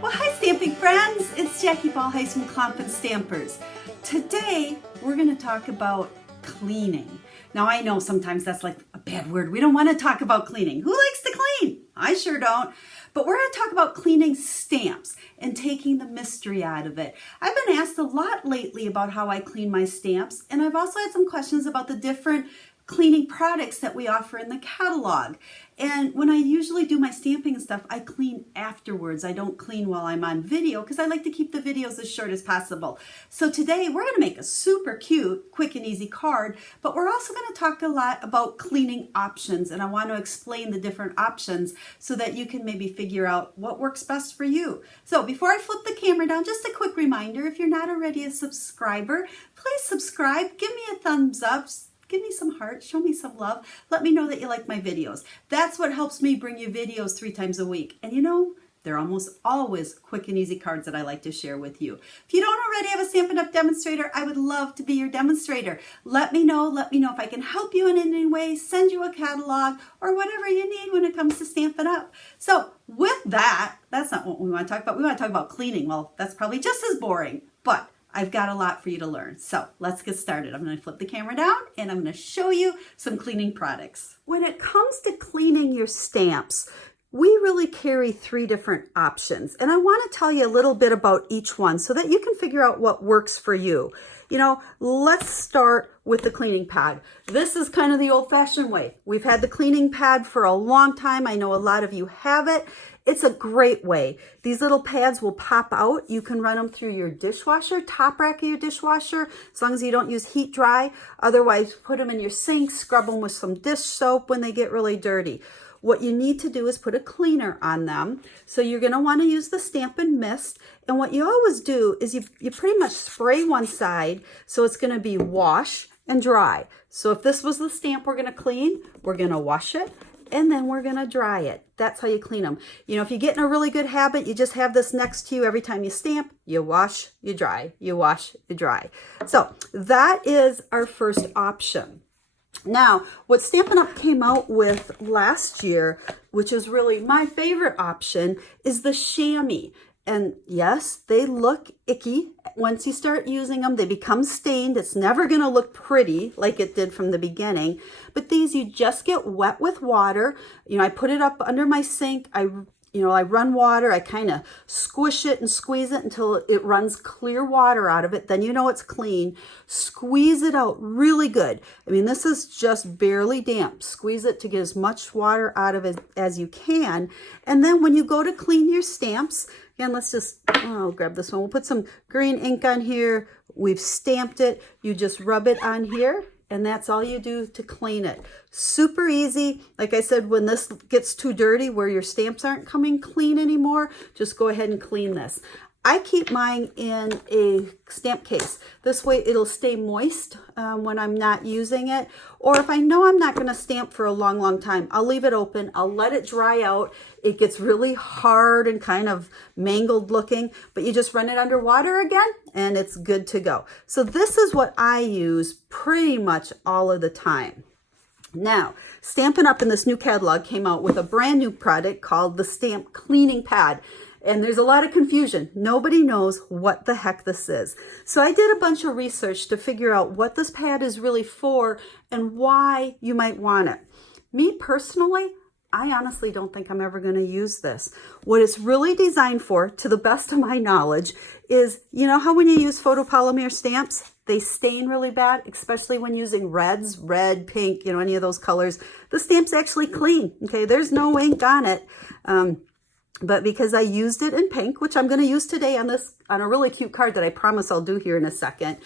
Well, hi stamping friends, it's Jackie Bolhuis from Klompen Stampers. Today we're going to talk about cleaning. Now I know sometimes that's like a bad word. We don't want to talk about cleaning. Who likes to clean? I sure don't. But we're going to talk about cleaning stamps and taking the mystery out of it. I've been asked a lot lately about how I clean my stamps, and I've also had some questions about the different cleaning products that we offer in the catalog. And when I usually do my stamping and stuff, I clean afterwards. I don't clean while I'm on video because I like to keep the videos as short as possible. So today we're going to make a super cute, quick and easy card, but we're also going to talk a lot about cleaning options, and I want to explain the different options so that you can maybe figure out what works best for you. So before I flip the camera down, just a quick reminder, if you're not already a subscriber, please subscribe, give me a thumbs up, give me some hearts, show me some love. Let me know that you like my videos. That's what helps me bring you videos 3 times a week. And you know, they're almost always quick and easy cards that I like to share with you. If you don't already have a Stampin' Up! Demonstrator, I would love to be your demonstrator. Let me know if I can help you in any way, send you a catalog, or whatever you need when it comes to Stampin' Up! So with that, that's not what we want to talk about. We want to talk about cleaning. Well, that's probably just as boring, but I've got a lot for you to learn. So let's get started. I'm going to flip the camera down and I'm going to show you some cleaning products. When it comes to cleaning your stamps, we really carry 3 different options. And I want to tell you a little bit about each one so that you can figure out what works for you. You know, let's start with the cleaning pad. This is kind of the old-fashioned way. We've had the cleaning pad for a long time. I know a lot of you have it. It's a great way. These little pads will pop out. You can run them through your dishwasher, top rack of your dishwasher, as long as you don't use heat dry. Otherwise, put them in your sink, scrub them with some dish soap when they get really dirty. What you need to do is put a cleaner on them. So you're going to want to use the Stampin' Mist. And what you always do is you pretty much spray one side, so it's going to be wash and dry. So if this was the stamp we're going to clean, we're going to wash it, and then we're going to dry it. That's how you clean them. You know, if you get in a really good habit, you just have this next to you every time you stamp. You wash, you dry, you wash, you dry. So that is our first option. Now, what Stampin' Up! Came out with last year, which is really my favorite option, is the chamois. And yes, they look icky. Once you start using them, they become stained. It's never going to look pretty like it did from the beginning. But these, you just get wet with water. You know, I put it up under my sink. I run water. I kind of squish it and squeeze it until it runs clear water out of it. Then you know it's clean. Squeeze it out really good. I mean, this is just barely damp. Squeeze it to get as much water out of it as you can. And then when you go to clean your stamps, and let's just, I'll grab this one. We'll put some green ink on here. We've stamped it. You just rub it on here, and that's all you do to clean it. Super easy. Like I said, when this gets too dirty where your stamps aren't coming clean anymore, just go ahead and clean this. I keep mine in a stamp case. This way it'll stay moist when I'm not using it. Or if I know I'm not going to stamp for a long, long time, I'll leave it open. I'll let it dry out. It gets really hard and kind of mangled looking, but you just run it under water again and it's good to go. So this is what I use pretty much all of the time. Now, Stampin' Up! In this new catalog came out with a brand new product called the Stamp Cleaning Pad. And there's a lot of confusion. Nobody knows what the heck this is. So I did a bunch of research to figure out what this pad is really for and why you might want it. Me personally, I honestly don't think I'm ever going to use this. What it's really designed for, to the best of my knowledge, is, you know how when you use photopolymer stamps, they stain really bad, especially when using reds, red, pink, you know, any of those colors. The stamp's actually clean, okay? There's no ink on it. But because I used it in pink, which I'm going to use today on a really cute card that I promise I'll do here in a second,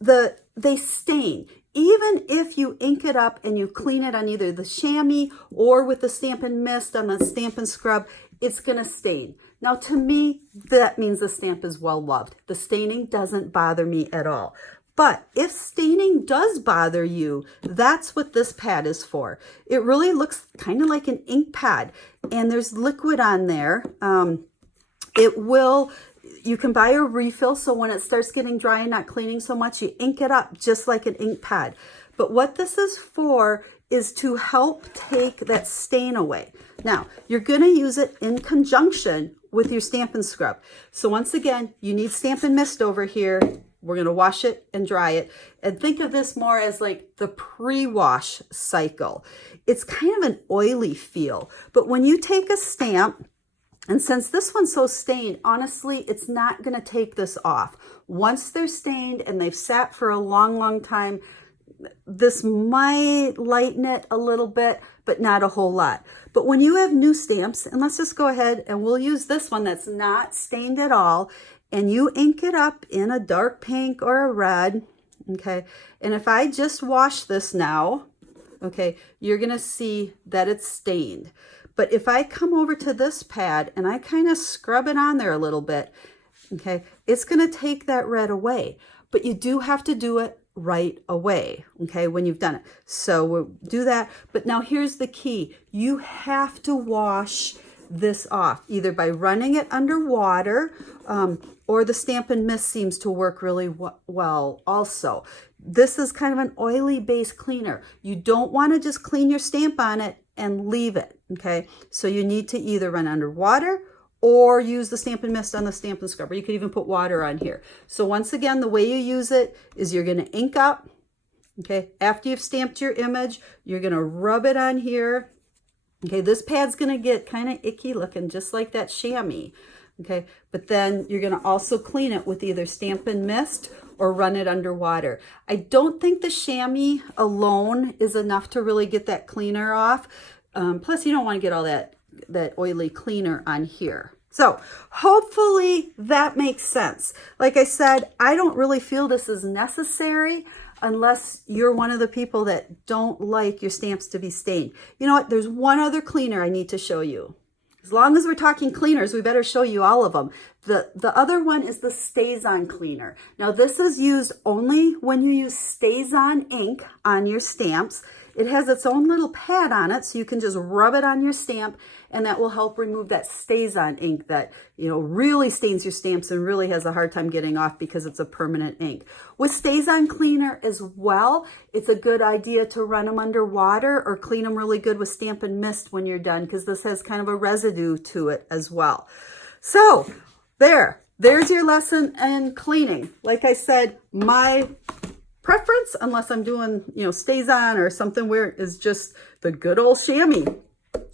they stain. Even if you ink it up and you clean it on either the chamois or with the Stampin' Mist on the Stampin' Scrub, it's going to stain. Now, to me, that means the stamp is well loved. The staining doesn't bother me at all. But if staining does bother you, that's what this pad is for. It really looks kind of like an ink pad, and there's liquid on there. You can buy a refill, so when it starts getting dry and not cleaning so much, you ink it up just like an ink pad. But what this is for is to help take that stain away. Now, you're going to use it in conjunction with your Stampin' Scrub. So once again, you need Stampin' Mist over here. We're going to wash it and dry it. And think of this more as like the pre-wash cycle. It's kind of an oily feel. But when you take a stamp, and since this one's so stained, honestly, it's not going to take this off. Once they're stained and they've sat for a long, long time, this might lighten it a little bit, but not a whole lot. But when you have new stamps, and let's just go ahead and we'll use this one that's not stained at all, and you ink it up in a dark pink or a red, okay? And if I just wash this now, okay, you're gonna see that it's stained. But if I come over to this pad and I kind of scrub it on there a little bit, okay, it's gonna take that red away. But you do have to do it right away, okay, when you've done it. So we'll do that. But now here's the key. You have to wash this off, either by running it under water, or the Stampin' Mist seems to work really well also. This is kind of an oily base cleaner. You don't want to just clean your stamp on it and leave it, okay? So you need to either run under water or use the Stampin' Mist on the Stampin' Scrubber. You could even put water on here. So once again, the way you use it is you're going to ink up, okay? After you've stamped your image, you're going to rub it on here. Okay, this pad's going to get kind of icky looking, just like that chamois. Okay, but then you're going to also clean it with either Stampin' Mist or run it under water. I don't think the chamois alone is enough to really get that cleaner off. Plus, you don't want to get all that oily cleaner on here. So hopefully that makes sense. Like I said, I don't really feel this is necessary unless you're one of the people that don't like your stamps to be stained. You know what? There's one other cleaner I need to show you. As long as we're talking cleaners, we better show you all of them. The other one is the Stays-On cleaner. Now this is used only when you use Stays-On ink on your stamps. It has its own little pad on it, so you can just rub it on your stamp, and that will help remove that Stays-On ink that, you know, really stains your stamps and really has a hard time getting off because it's a permanent ink. With Stays-On cleaner as well, it's a good idea to run them under water or clean them really good with Stampin' Mist when you're done, because this has kind of a residue to it as well. So there's your lesson in cleaning. Like I said, my preference, unless I'm doing, you know, Stays-On or something where is just the good old chamois.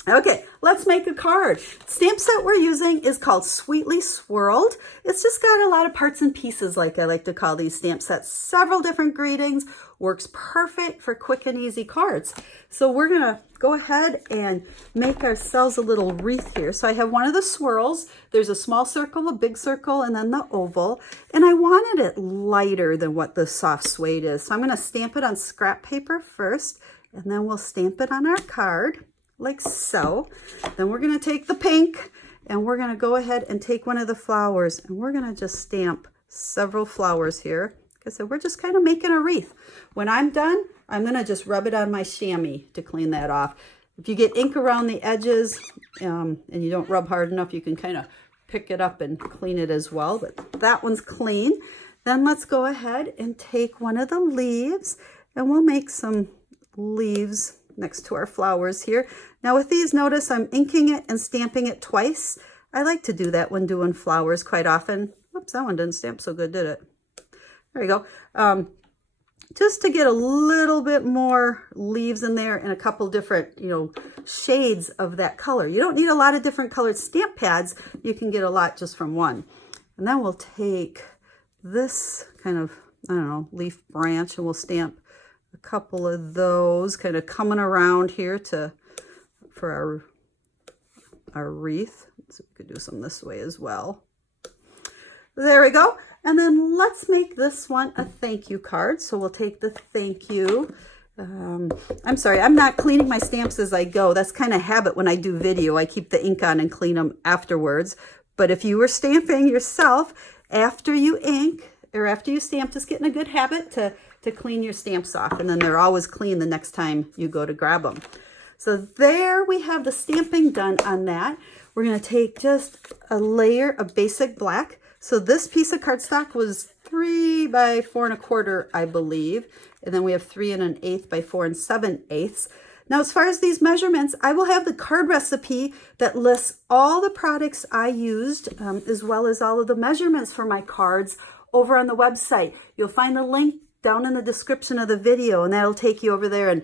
Okay, let's make a card. Stamp set we're using is called Sweetly Swirled. It's just got a lot of parts and pieces, like I like to call these stamp sets. Several different greetings, works perfect for quick and easy cards. So we're gonna go ahead and make ourselves a little wreath here. So I have one of the swirls. There's a small circle, a big circle, and then the oval. And I wanted it lighter than what the soft suede is. So I'm gonna stamp it on scrap paper first, and then we'll stamp it on our card, like so. Then we're going to take the pink and we're going to go ahead and take one of the flowers, and we're going to just stamp several flowers here. Like I said, we're just kind of making a wreath. When I'm done, I'm going to just rub it on my chamois to clean that off. If you get ink around the edges and you don't rub hard enough, you can kind of pick it up and clean it as well. But that one's clean. Then let's go ahead and take one of the leaves, and we'll make some leaves next to our flowers here. Now with these, notice I'm inking it and stamping it twice. I like to do that when doing flowers quite often. Whoops, that one didn't stamp so good, did it? There you go. Just to get a little bit more leaves in there and a couple different, you know, shades of that color. You don't need a lot of different colored stamp pads. You can get a lot just from one. And then we'll take this kind of, I don't know, leaf branch, and we'll stamp a couple of those kind of coming around here for our wreath. So we could do some this way as well. There we go. And then let's make this one a thank you card. So we'll take the thank you. I'm sorry, I'm not cleaning my stamps as I go. That's kind of habit when I do video. I keep the ink on and clean them afterwards. But if you were stamping yourself, after you ink or after you stamp, just get in a good habit to clean your stamps off, and then they're always clean the next time you go to grab them. So there we have the stamping done on that. We're going to take just a layer of basic black. So this piece of cardstock was 3 by 4 1/4, I believe. And then we have 3 1/8 by 4 7/8. Now, as far as these measurements, I will have the card recipe that lists all the products I used, as well as all of the measurements for my cards over on the website. You'll find the link down in the description of the video, and that'll take you over there, and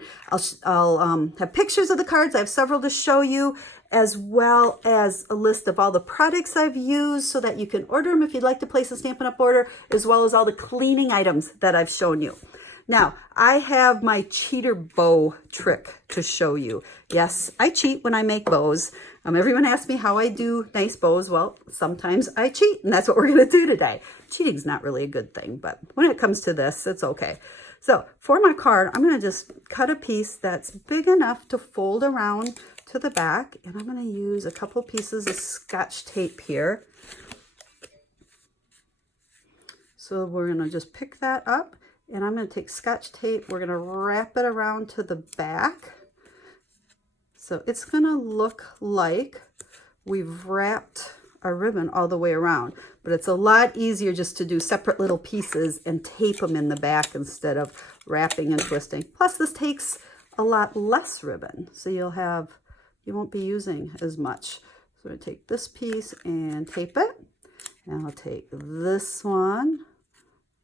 I'll have pictures of the cards. I have several to show you, as well as a list of all the products I've used so that you can order them if you'd like to place a Stampin' Up! Order, as well as all the cleaning items that I've shown you. Now, I have my cheater bow trick to show you. Yes, I cheat when I make bows. Everyone asks me how I do nice bows. Well, sometimes I cheat, and that's what we're going to do today. Cheating's not really a good thing, but when it comes to this, it's okay. So for my card, I'm going to just cut a piece that's big enough to fold around to the back, and I'm going to use a couple pieces of Scotch tape here. So we're going to just pick that up, and I'm going to take Scotch tape. We're going to wrap it around to the back. So it's going to look like we've wrapped our ribbon all the way around, but it's a lot easier just to do separate little pieces and tape them in the back instead of wrapping and twisting. Plus, this takes a lot less ribbon, so you won't be using as much. So I'm going to take this piece and tape it, and I'll take this one,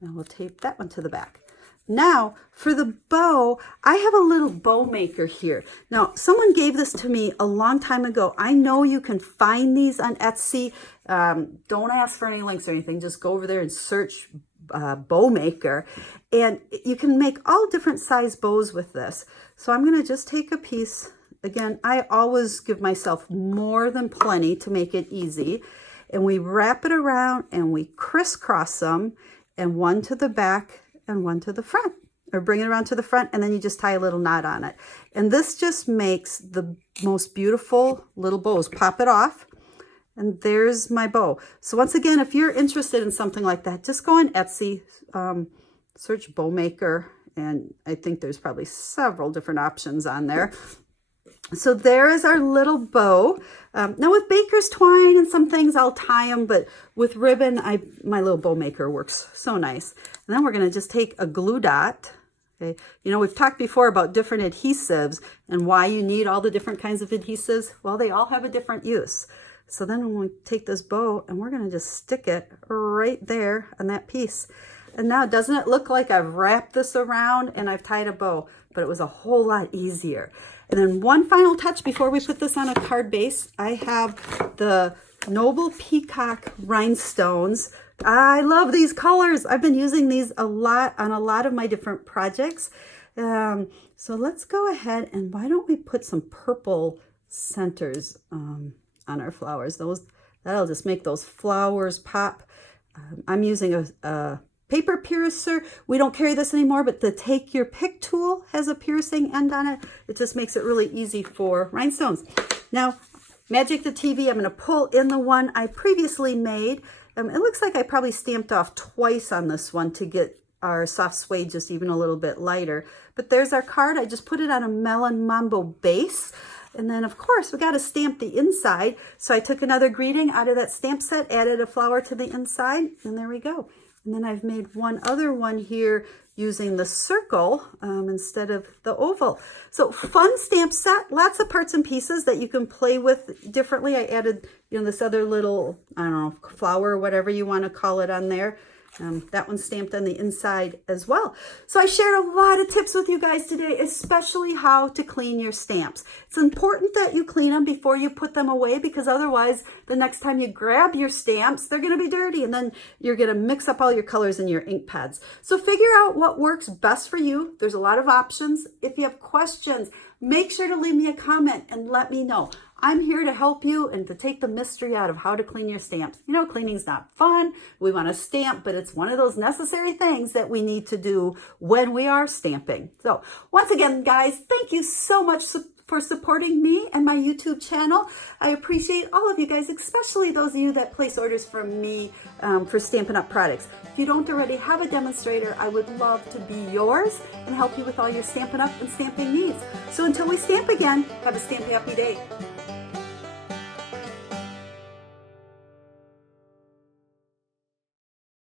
and we'll tape that one to the back. Now, for the bow, I have a little bow maker here. Now, someone gave this to me a long time ago. I know you can find these on Etsy. Don't ask for any links or anything. Just go over there and search bow maker. And you can make all different size bows with this. So I'm going to just take a piece. Again, I always give myself more than plenty to make it easy. And we wrap it around and we crisscross them, and one to the back and one to the front, or bring it around to the front, and then you just tie a little knot on it. And this just makes the most beautiful little bows. Pop it off, and there's my bow. So once again, if you're interested in something like that, just go on Etsy, search bow maker, and I think there's probably several different options on there. So there is our little bow. Now with baker's twine and some things, I'll tie them, but with ribbon, my little bow maker works so nice. And then we're going to just take a glue dot. Okay. You know, we've talked before about different adhesives and why you need all the different kinds of adhesives. Well, they all have a different use. So then when we take this bow, and we're going to just stick it right there on that piece. And now, doesn't it look like I've wrapped this around and I've tied a bow? But it was a whole lot easier. And then one final touch before we put this on a card base, I have the Noble Peacock rhinestones. I love these colors. I've been using these a lot on a lot of my different projects. So let's go ahead, and why don't we put some purple centers on our flowers? That'll just make those flowers pop. I'm using a paper piercer. We don't carry this anymore, but the Take Your Pick tool has a piercing end on it. It just makes it really easy for rhinestones. Now, Magic the TV, I'm going to pull in the one I previously made. It looks like I probably stamped off twice on this one to get our soft suede just even a little bit lighter. But there's our card. I just put it on a Melon Mambo base. And then, of course, we got to stamp the inside. So I took another greeting out of that stamp set, added a flower to the inside, and there we go. And then I've made one other one here using the circle instead of the oval. So fun stamp set, lots of parts and pieces that you can play with differently. I added, this other little, I don't know, flower or whatever you want to call it on there. That one's stamped on the inside as well. So I shared a lot of tips with you guys today, especially how to clean your stamps. It's important that you clean them before you put them away, because otherwise the next time you grab your stamps, they're going to be dirty, and then you're going to mix up all your colors in your ink pads. So figure out what works best for you. There's a lot of options. If you have questions, make sure to leave me a comment and let me know. I'm here to help you and to take the mystery out of how to clean your stamps. Cleaning's not fun. We want to stamp, but it's one of those necessary things that we need to do when we are stamping. So once again, guys, thank you so much for supporting me and my YouTube channel. I appreciate all of you guys, especially those of you that place orders from me for Stampin' Up! Products. If you don't already have a demonstrator, I would love to be yours and help you with all your Stampin' Up! And stamping needs. So until we stamp again, have a stamp happy day.